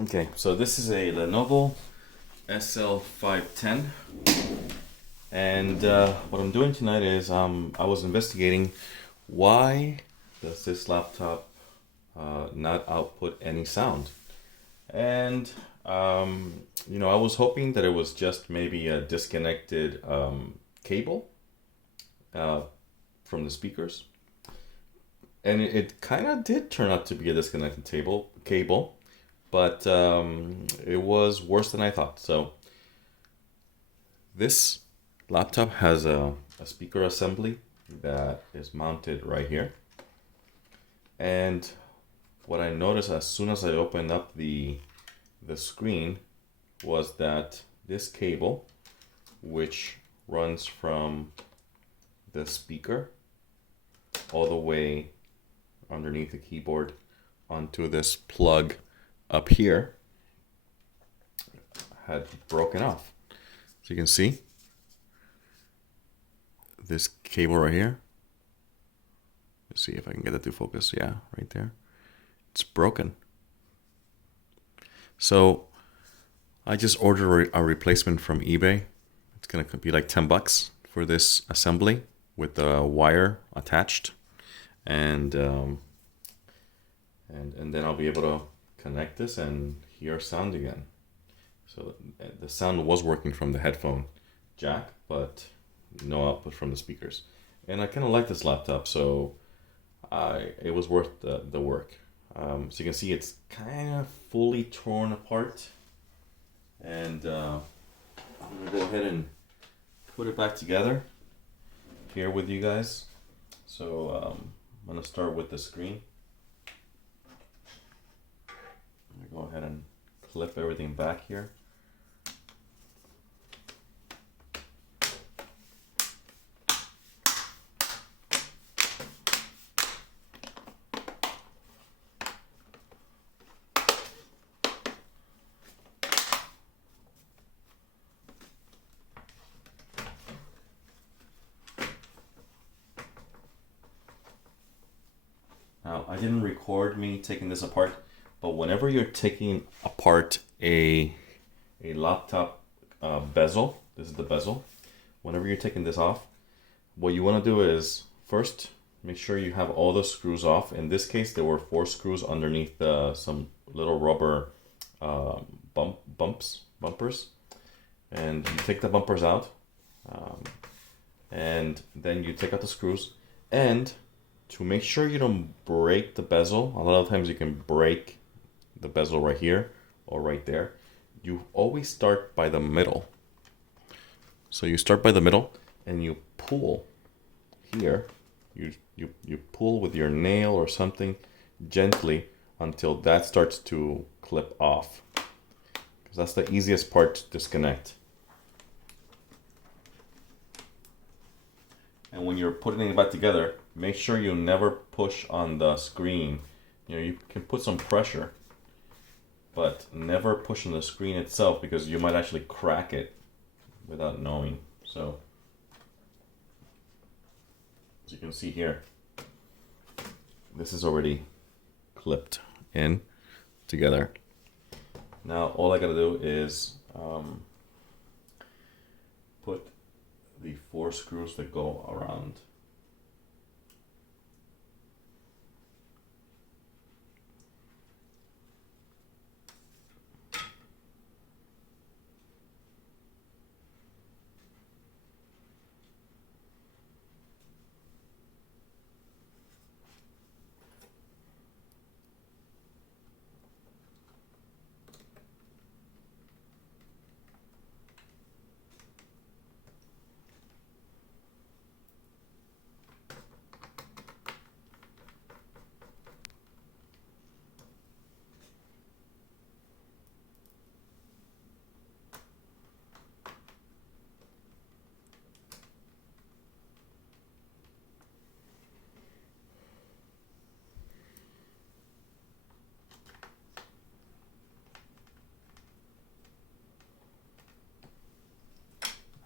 Okay, so this is a Lenovo SL510, and what I'm doing tonight is I was investigating why does this laptop not output any sound, and I was hoping that it was just maybe a disconnected cable uh, from the speakers, and it kind of did turn out to be a disconnected cable, but it was worse than I thought. So this laptop has a speaker assembly that is mounted right here. And what I noticed as soon as I opened up the screen was that this cable, which runs from the speaker all the way underneath the keyboard onto this plug up here, had broken off. So you can see this cable right here. Let's see if I can get it to focus. Yeah, right there. It's broken. So I just ordered a replacement from eBay. It's gonna be like $10 for this assembly with the wire attached, and then I'll be able to connect this and hear sound again. So the sound was working from the headphone jack, but no output from the speakers. And I kind of like this laptop, so it was worth the work. So you can see it's kind of fully torn apart, and I'm gonna go ahead and put it back together here with you guys. So I'm gonna start with the screen. I'm gonna go ahead and clip everything back here. Now, I didn't record me taking this apart, but whenever you're taking apart a laptop bezel, this is the bezel. Whenever you're taking this off, what you want to do is first make sure you have all the screws off. In this case, there were 4 screws underneath some little rubber bumpers, and you take the bumpers out, and then you take out the screws. And to make sure you don't break the bezel, a lot of times you can break the bezel right here or right there. You always start by the middle. So you start by the middle and you pull here. You pull with your nail or something gently until that starts to clip off, because that's the easiest part to disconnect. And when you're putting it back together, make sure you never push on the screen. You can put some pressure, but never push on the screen itself, because you might actually crack it without knowing. So, as you can see here, this is already clipped in together. Now all I gotta do is put the 4 screws that go around.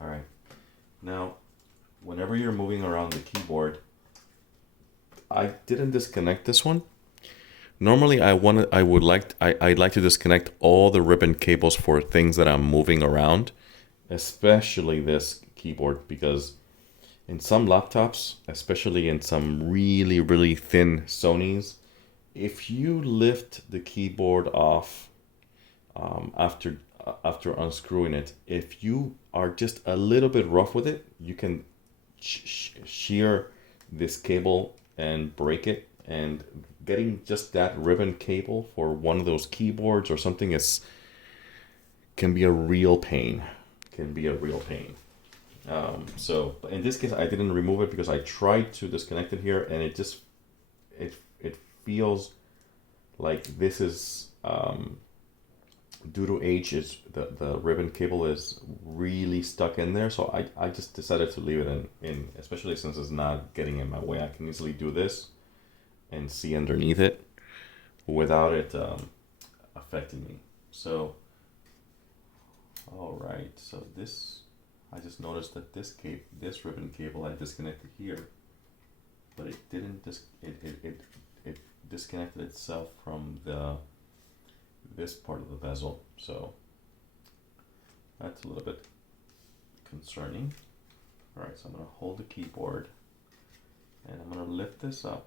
All right. Now, whenever you're moving around the keyboard, I didn't disconnect this one. Normally, I'd like to disconnect all the ribbon cables for things that I'm moving around, especially this keyboard, because in some laptops, especially in some really, really thin Sonys, if you lift the keyboard off after unscrewing it, if you are just a little bit rough with it, you can shear this cable and break it, and getting just that ribbon cable for one of those keyboards or something can be a real pain. So in this case, I didn't remove it because I tried to disconnect it here, and it feels like this is due to age, is the ribbon cable is really stuck in there. So I just decided to leave it in, especially since it's not getting in my way. I can easily do this and see underneath it without it affecting me. So, all right. So this, I just noticed that this ribbon cable I disconnected here, but it didn't it disconnected itself from this part of the bezel. So that's a little bit concerning. All right. So I'm gonna hold the keyboard and I'm gonna lift this up,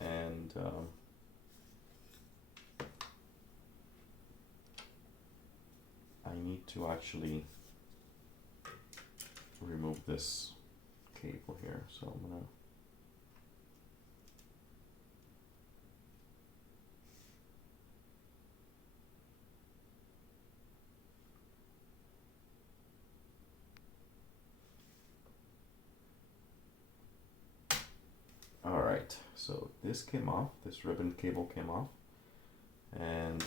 and I need to actually remove this cable here. So I'm gonna all right, so this came off, this ribbon cable came off, and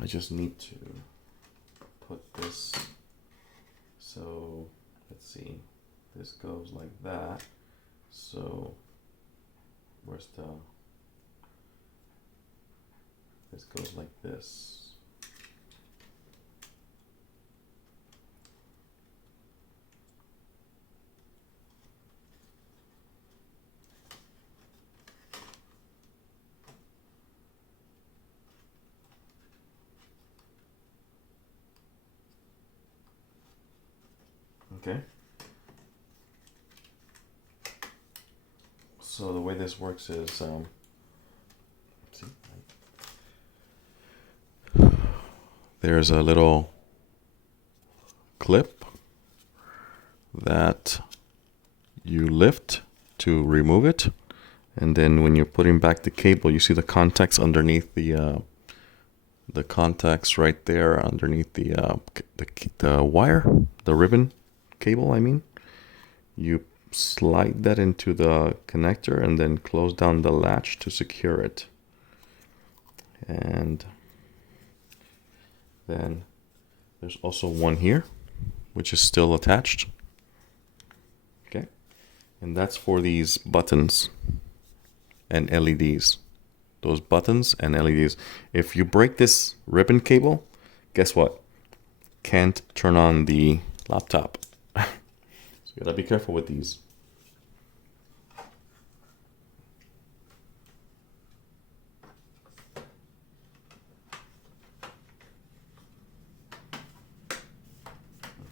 I just need to put this, so let's see, this goes like that. So where's this goes like this. Okay. So the way this works is, see, there's a little clip that you lift to remove it, and then when you're putting back the cable, you see the contacts underneath the contacts right there underneath the wire, the ribbon cable. I mean, you slide that into the connector and then close down the latch to secure it. And then there's also one here, which is still attached. Okay. And that's for these buttons and LEDs. Those buttons and LEDs. If you break this ribbon cable, guess what? Can't turn on the laptop. So you gotta be careful with these.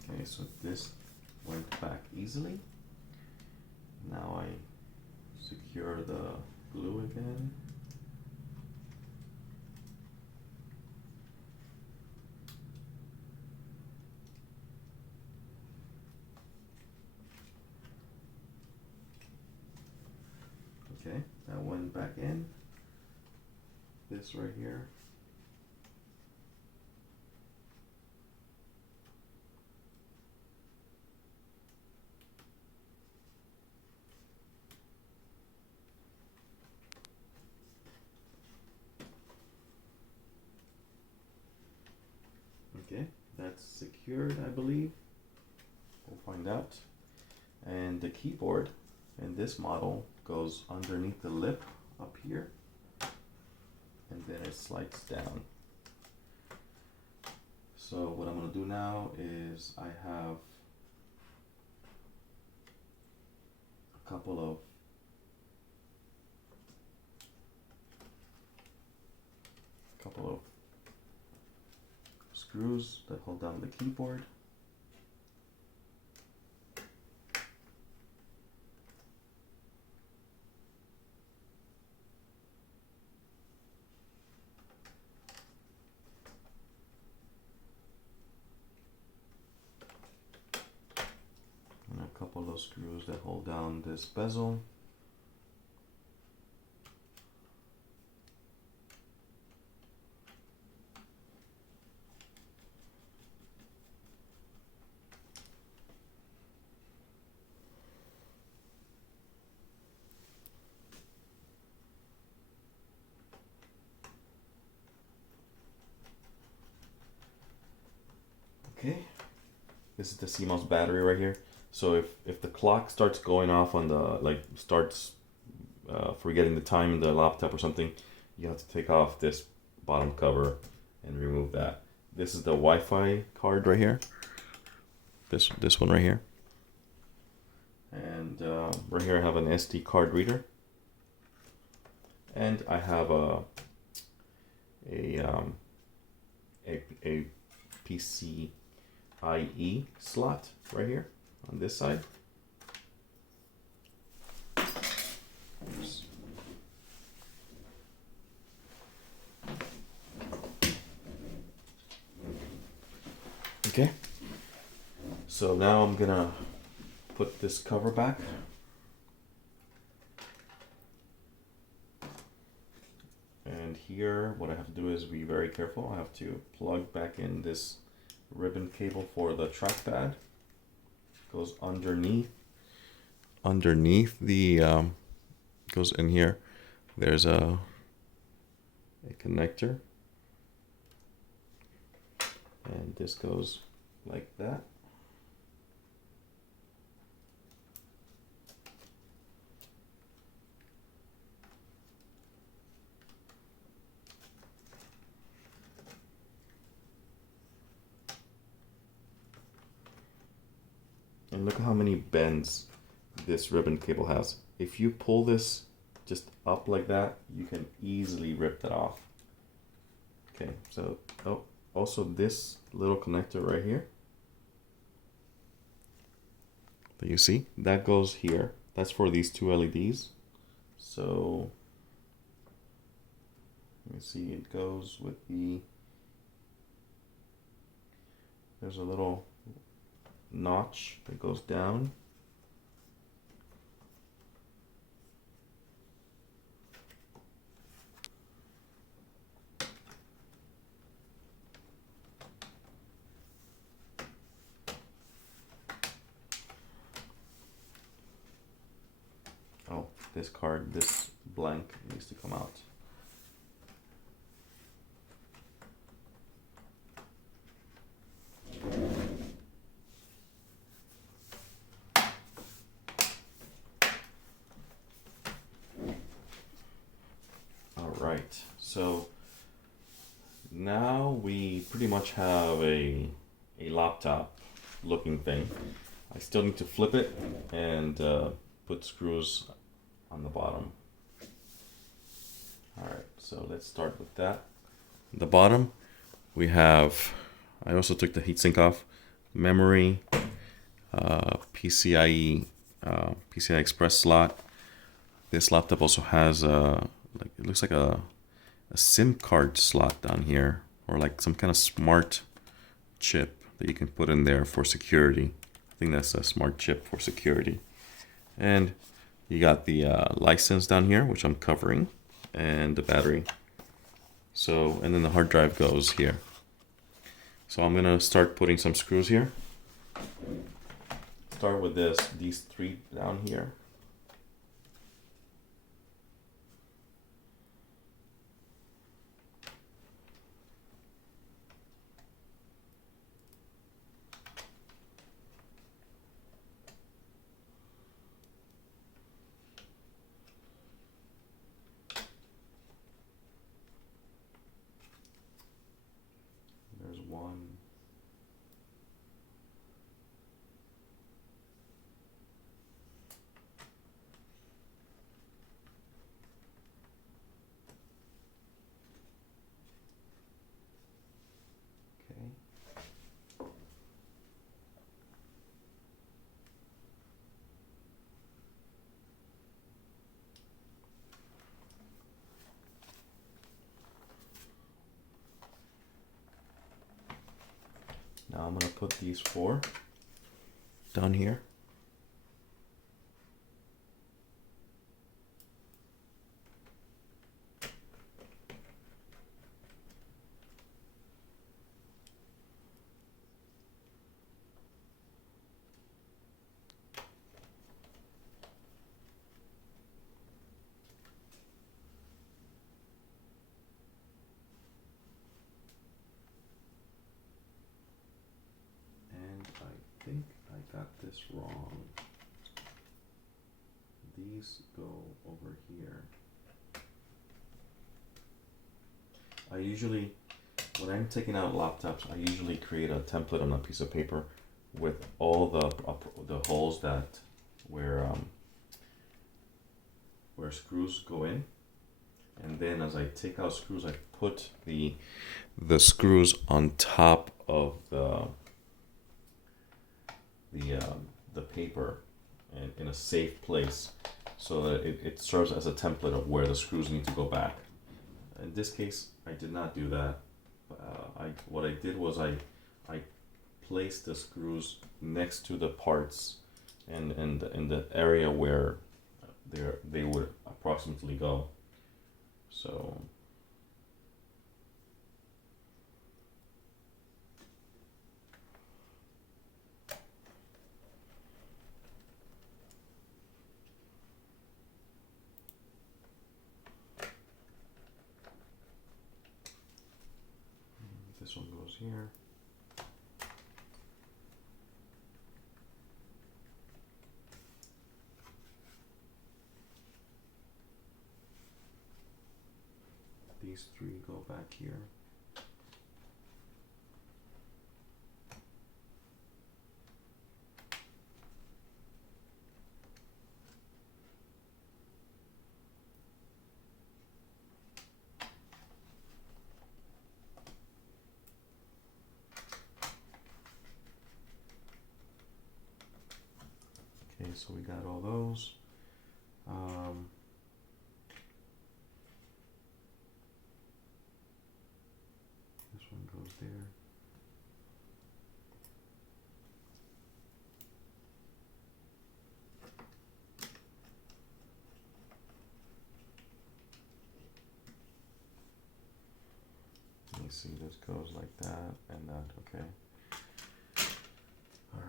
Okay, so this went back easily. Now I secure the glue again. Okay, that went back in. This right here. Okay, that's secured, I believe. We'll find out. And the keyboard in this model goes underneath the lip up here, and then it slides down. So what I'm going to do now is I have a couple of screws that hold down the keyboard. And a couple of screws that hold down this bezel. Okay, this is the Cmos battery right here. So if the clock starts going off on the, starts forgetting the time in the laptop or something, you have to take off this bottom cover and remove that. This is the Wi-Fi card right here. This one right here. And right here I have an SD card reader. And I have a PCIe slot right here on this side. Oops. Okay, so now I'm gonna put this cover back. And here, what I have to do is be very careful. I have to plug back in this ribbon cable for the trackpad. Goes underneath the goes in here. There's a connector, and this goes like that. And look at how many bends this ribbon cable has. If you pull this just up like that, you can easily rip that off. Okay, so also this little connector right here that you see, that goes here. That's for these two LEDs. So let me see, it goes with there's a little notch that goes down. Oh, this blank needs to come out. Right, so now we pretty much have a laptop looking thing. I still need to flip it and put screws on the bottom. Alright, so let's start with that. The bottom, we have, I also took the heatsink off, memory, PCIe Express slot. This laptop also has it looks like a SIM card slot down here, or like some kind of smart chip that you can put in there for security. I think that's a smart chip for security. And you got the license down here, which I'm covering, and the battery. So, and then the hard drive goes here. So I'm gonna start putting some screws here. Start with these three down here. One. Now I'm gonna put these four down here. I think I got this wrong. These go over here. I usually, when I'm taking out laptops, I usually create a template on a piece of paper with all the holes that where screws go in, and then as I take out screws, I put the screws on top of the paper and in a safe place, so that it serves as a template of where the screws need to go back. In this case, I did not do that. What I did was I placed the screws next to the parts and in the area where they would approximately go. So this one goes here. These three go back here. Okay, so we got all those. This one goes there. Let me see, this goes like that and that, okay. All right.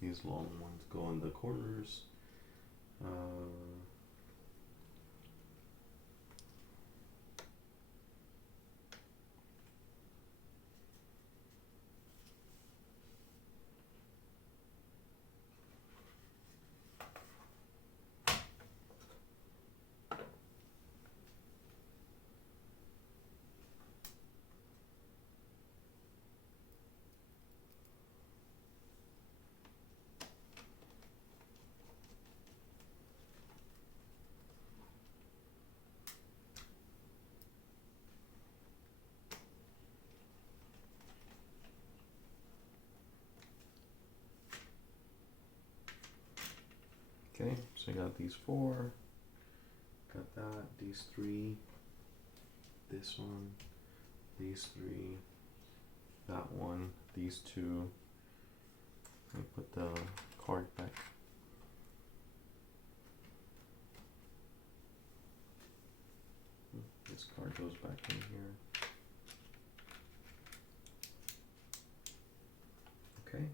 These long ones go in the corners. Okay, so I got these four, got that, these three, this one, these three, that one, these two. Let me put the card back. This card goes back in here. Okay.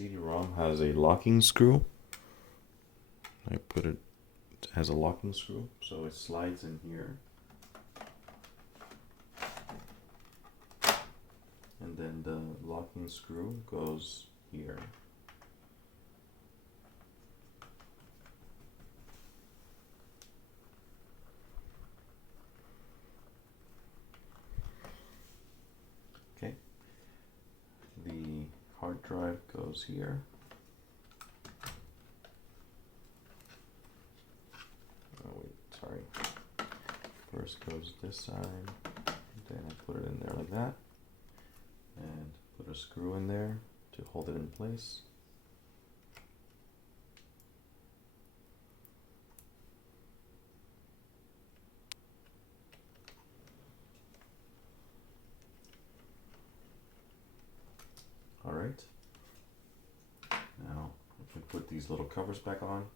CD-ROM has a locking screw. It has a locking screw, so it slides in here. And then the locking screw goes here. Okay. The hard drive goes here. Oh wait, sorry. First goes this side, then I put it in there like that. And put a screw in there to hold it in place. All right. Now we can put these little covers back on.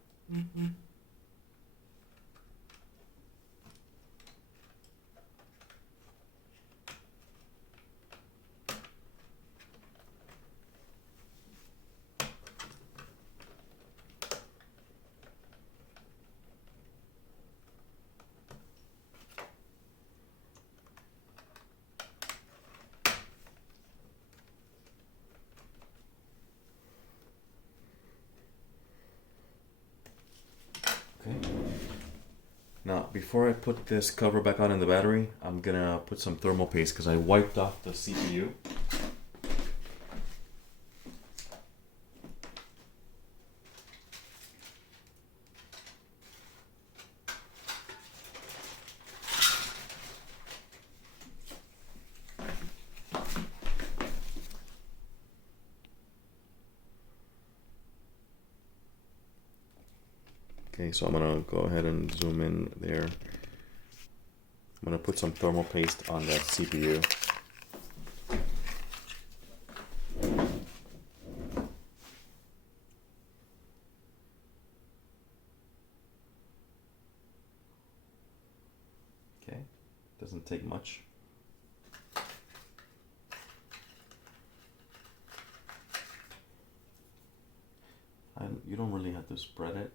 Okay. Now, before I put this cover back on in the battery, I'm gonna put some thermal paste because I wiped off the CPU. Okay, so I'm gonna go ahead and zoom in there. I'm gonna put some thermal paste on that CPU. Okay, doesn't take much. You don't really have to spread it.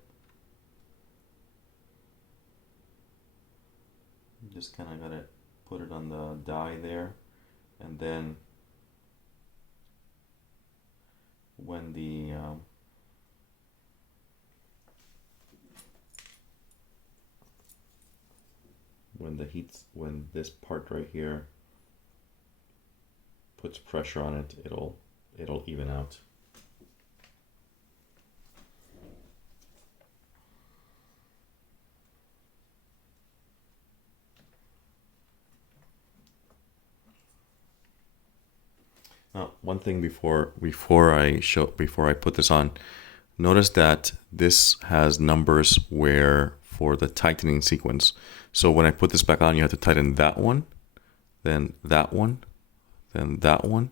Just kind of gotta put it on the die there, and then when when this part right here puts pressure on it, it'll even out. One thing before I put this on, notice that this has numbers where for the tightening sequence. So when I put this back on, you have to tighten that one, then that one, then that one,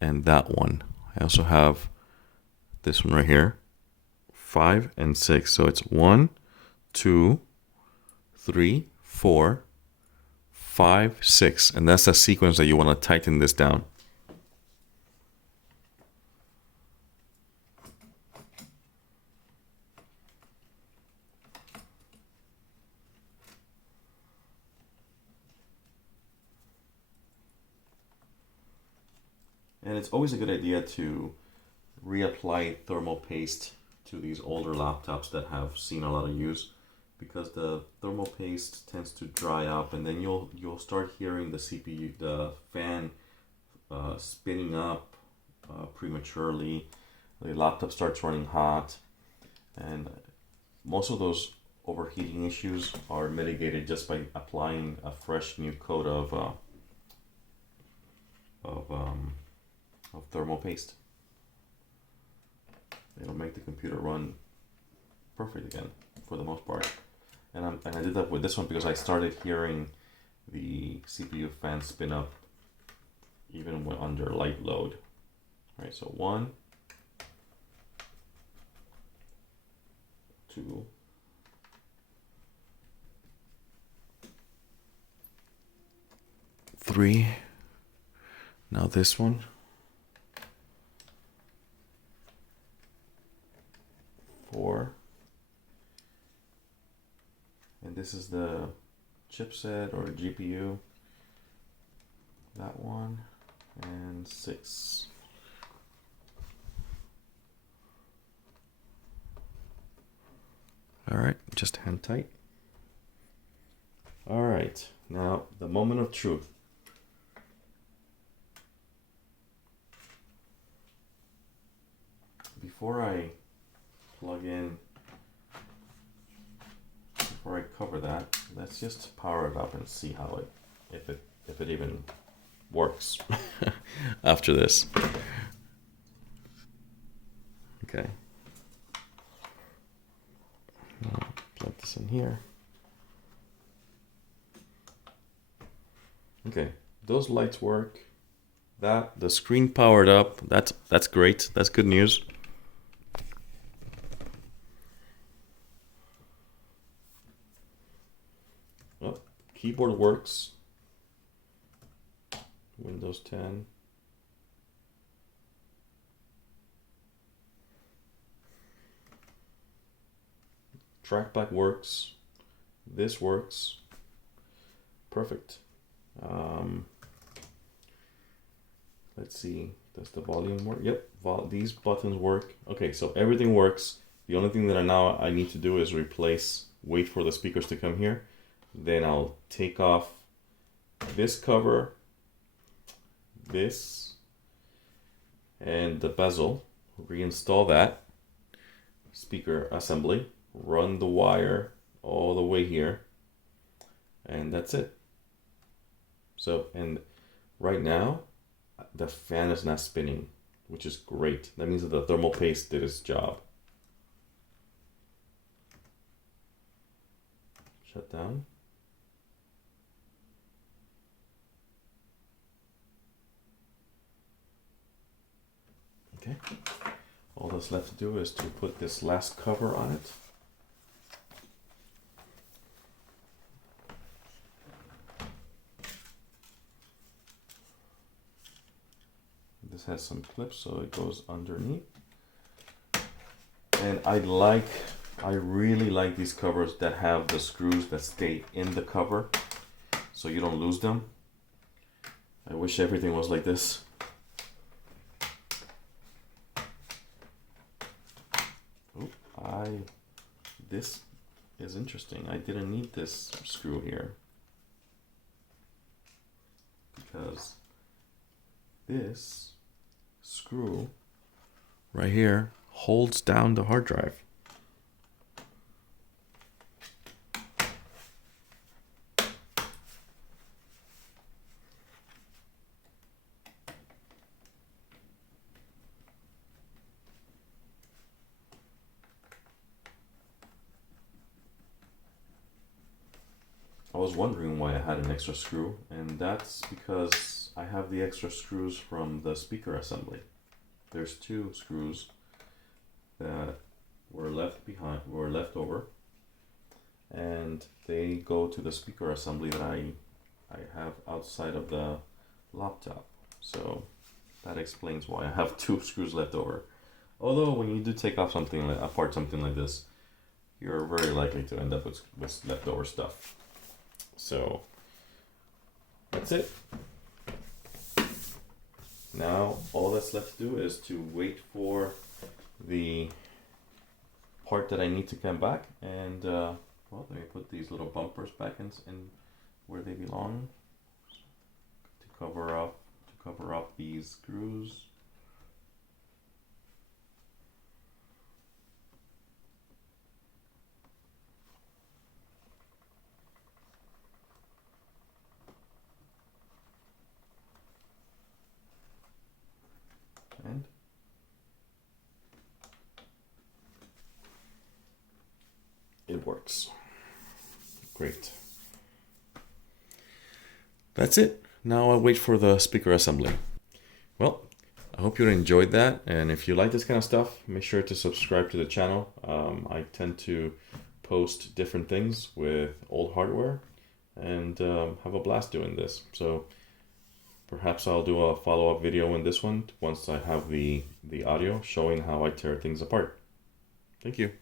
and that one. I also have this one right here, 5 and 6. So it's 1, 2, 3, 4, 5, 6, and that's the sequence that you want to tighten this down. And it's always a good idea to reapply thermal paste to these older laptops that have seen a lot of use, because the thermal paste tends to dry up, and then you'll start hearing the CPU, the fan spinning up prematurely. The laptop starts running hot, and most of those overheating issues are mitigated just by applying a fresh new coat of thermal paste. It'll make the computer run perfect again for the most part. And I did that with this one because I started hearing the CPU fan spin up even when under light load. All right, so 1, 2, 3. Now this one. this is the chipset or GPU. That one, and 6. All right, just hand tight. All right, now the moment of truth. Before I plug in, before I cover that, let's just power it up and see how if it even works after this. Okay. Plug this in here. Okay, those lights work. The screen powered up. That's great. That's good news. Oh, keyboard works. Windows 10. Trackpad works. This works. Perfect. Let's see. Does the volume work? Yep. These buttons work. Okay, so everything works. The only thing that I need to do is wait for the speakers to come here. Then I'll take off this cover, this, and the bezel. Reinstall that. Speaker assembly. Run the wire all the way here. And that's it. So, and right now, the fan is not spinning, which is great. That means that the thermal paste did its job. Shut down. Okay. All that's left to do is to put this last cover on it. This has some clips, so it goes underneath. And I really like these covers that have the screws that stay in the cover, so you don't lose them. I wish everything was like this. This is interesting. I didn't need this screw here because this screw right here holds down the hard drive. I was wondering why I had an extra screw, and that's because I have the extra screws from the speaker assembly. There's 2 screws that were left over, and they go to the speaker assembly that I have outside of the laptop. So that explains why I have 2 screws left over. Although when you do take off apart something like this, you're very likely to end up with leftover stuff. So that's it. Now all that's left to do is to wait for the part that I need to come back, and well, let me put these little bumpers back in where they belong to cover up these screws. And it works. Great. That's it. Now I'll wait for the speaker assembly. Well, I hope you enjoyed that, and if you like this kind of stuff, make sure to subscribe to the channel. I tend to post different things with old hardware and have a blast doing this. So perhaps I'll do a follow-up video in this one once I have the audio showing how I tear things apart. Thank you.